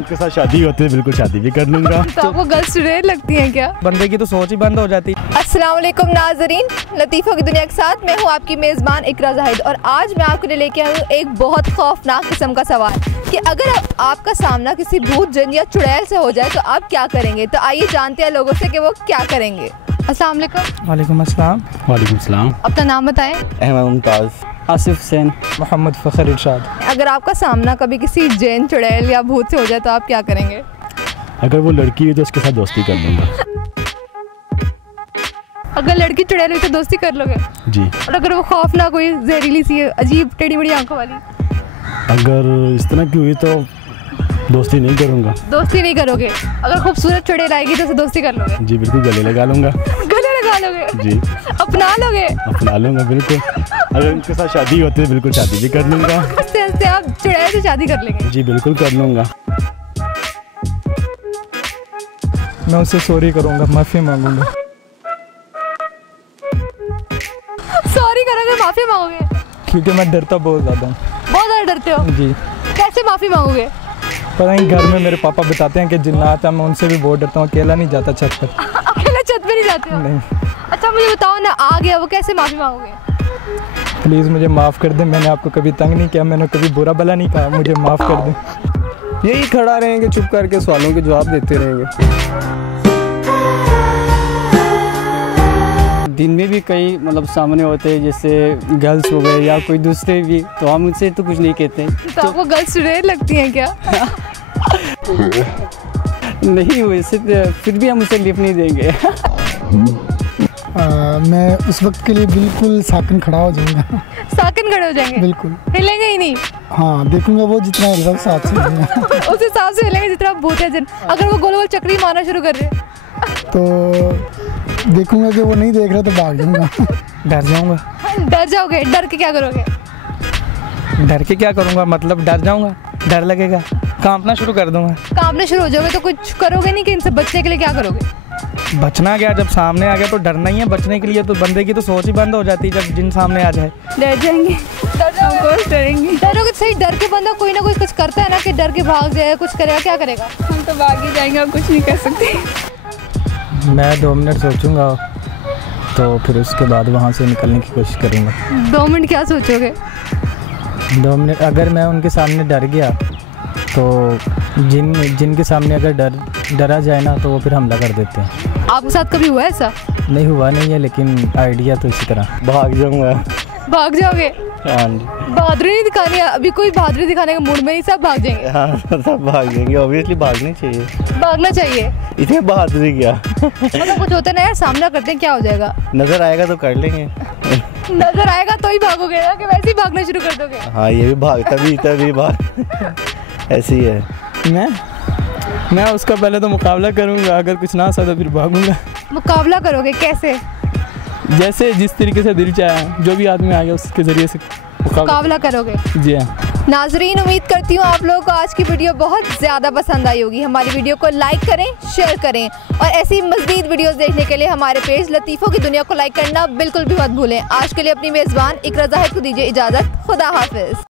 उनके साथ शादी होती है, बिल्कुल शादी भी कर लूंगा। तो आपको गर्ल्स स्टूडेंट लगती हैं क्या? बंदे की तो सोच ही बंद हो जाती। अस्सलाम वालेकुम नाजरीन, लतीफ़ों की दुनिया के साथ मैं हूँ आपकी मेज़बान इकरा ज़ाहिद और आज मैं आपके लिए लेके आई हूँ एक बहुत खौफनाक किस्म का सवाल कि अगर आपका सामना किसी भूत, जिन या चुड़ैल से हो जाए तो आप क्या करेंगे। तो आइए जानते हैं लोगों से कि वो क्या करेंगे। अस्सलाम वालेकुम। वालेकुम अस्सलाम। वालेकुम सलाम। अपना नाम बताएं। अहमद मुमताज़, आसिफ हुसैन, मोहम्मद फ़खर इरशाद। अगर आपका सामना कभी किसी जिन, चुड़ैल या भूत से हो जाए तो आप क्या करेंगे? अगर वो लड़की है तो उसके साथ दोस्ती कर लूंगा। अगर लड़की चुड़ैल हुई तो दोस्ती कर लोगे जी। और अगर वो खौफनाक कोई जहरीली सी अजीब टेढ़ी बड़ी आंखों वाली? अगर इस तरह की हुई तो दोस्ती नहीं करूंगा। दोस्ती नहीं करोगे। अगर खूबसूरत चुड़ैल आएगी तो दोस्ती कर लोगे? जी बिल्कुल, गले लगा लूंगा। गले लगा लोगे? जी। अपना लोगे? अपना लूंगा बिल्कुल। अगर उनके साथ शादी होती है बिल्कुल शादी भी कर लूंगा। हंसते हंसते आप चुड़ैल से शादी कर लेंगे? जी बिल्कुल कर लूंगा। मैं उससे सॉरी करूँगा, माफ़ी मांगूंगा। सॉरी करोगे, माफी मांगोगे? क्योंकि मैं डरता बहुत ज़्यादा हूँ। बहुत ज़्यादा डरते हो? जी। कैसे माफी मांगोगे? पता नहीं, घर में मेरे पापा बताते हैं कि जिन्नात है, मैं उनसे भी बहुत डरता हूँ। अकेला नहीं जाता छत पर। अकेला छत पे नहीं जाते हो? नहीं। अच्छा मुझे बताओ ना, आ गया वो, कैसे माफी मांगोगे? प्लीज़ मुझे माफ़ कर दें, मैंने आपको कभी तंग नहीं किया, मैंने कभी बुरा भला नहीं कहा, मुझे माफ़ कर दें। यही खड़ा रहेंगे चुप करके, सवालों के जवाब देते रहेंगे। दिन में भी कई मतलब सामने होते हैं, जैसे गर्ल्स हो गए या कोई दूसरे भी, तो हम उनसे तो कुछ नहीं कहते। तो आपको गर्ल्स स्टूडेंट लगती हैं क्या? नहीं, वैसे फिर भी हम उसे लिफ्ट नहीं देंगे। मैं उस वक्त के लिए बिल्कुल साकन खड़ा हो जाऊंगा। साकन खड़े हो जाएंगे? बिल्कुल। हिलेंगे ही नहीं? हाँ, देखूंगा वो जितना हिल रहा है उस हिसाब से हिलूंगा। उस हिसाब से हिलेंगे जितना भूत है जिन। अगर वो गोल गोल चक्री मारना शुरू कर रहे तो देखूंगा कि वो नहीं देख रहा तो भाग जाऊंगा। डर जाऊँगा। डर जाओगे? डर के क्या करोगे? डर के क्या करूँगा मतलब डर जाऊँगा, डर लगेगा, कांपना शुरू कर दूँगा। कांपना शुरू हो जाओगे तो कुछ करोगे नहीं कि इनसे बचने के लिए क्या करोगे? बचना क्या, जब सामने आ गया तो डरना ही है। बचने के लिए तो बंदे की तो सोच ही बंद हो जाती है जब जिन सामने आ जाए। डर जाएंगे? डर जाओगे? डरेंगे। डरोगे तो सही। डर के बंदा कोई ना कोई कुछ करता है ना कि डर के भाग जाए, कुछ करेगा, क्या करेगा? हम तो भाग ही जाएंगे और कुछ नहीं कर सकते। मैं 2 मिनट सोचूंगा तो फिर उसके बाद वहाँ से निकलने की कोशिश करूँगा। 2 मिनट क्या सोचोगे? 2 मिनट अगर मैं उनके सामने डर गया तो जिन के सामने अगर डरा जाए ना तो वो फिर हमला कर देते हैं। आपके साथ कभी हुआ ऐसा? नहीं हुआ नहीं है, लेकिन आइडिया तो इसी तरह। भाग जाऊंगा। भाग जाओगे? हाँ जी। बहादुरी नहीं दिखानी है अभी, कोई बहादुरी दिखाने का मूड में नहीं, सब भाग जाएंगे। हाँ, सब भाग जाएंगे। ऑब्वियसली भागना चाहिए। भागना चाहिए। इतने बहादुरी क्या। मतलब कुछ होता है ना यार, सामना करते हैं, क्या हो जाएगा? नजर आएगा तो कर लेंगे। नजर आएगा तो ही भागोगे ना कि वैसे ही भागना शुरू कर दोगे? हाँ, ये भी भाग, तभी भाग। ऐसी है। मैं उसका पहले तो मुकाबला करूँगा, अगर कुछ ना सा तो फिर भागूंगा। मुकाबला करोगे? कैसे? जैसे जिस तरीके से दिल चाहे, जो भी आदमी आ गया उसके ज़रिए से मुकाबला करोगे? जी हाँ। नाजरीन, उम्मीद करती हूँ आप लोगों को आज की वीडियो बहुत ज़्यादा पसंद आई होगी। हमारी वीडियो को लाइक करें, शेयर करें और ऐसी मज़ीद वीडियोस देखने के लिए हमारे पेज लतीफ़ों की दुनिया को लाइक करना बिल्कुल भी मत भूलें। आज के लिए अपनी मेज़बान इकरा ज़ाहिद को दीजिए इजाज़त। खुदा हाफिज़।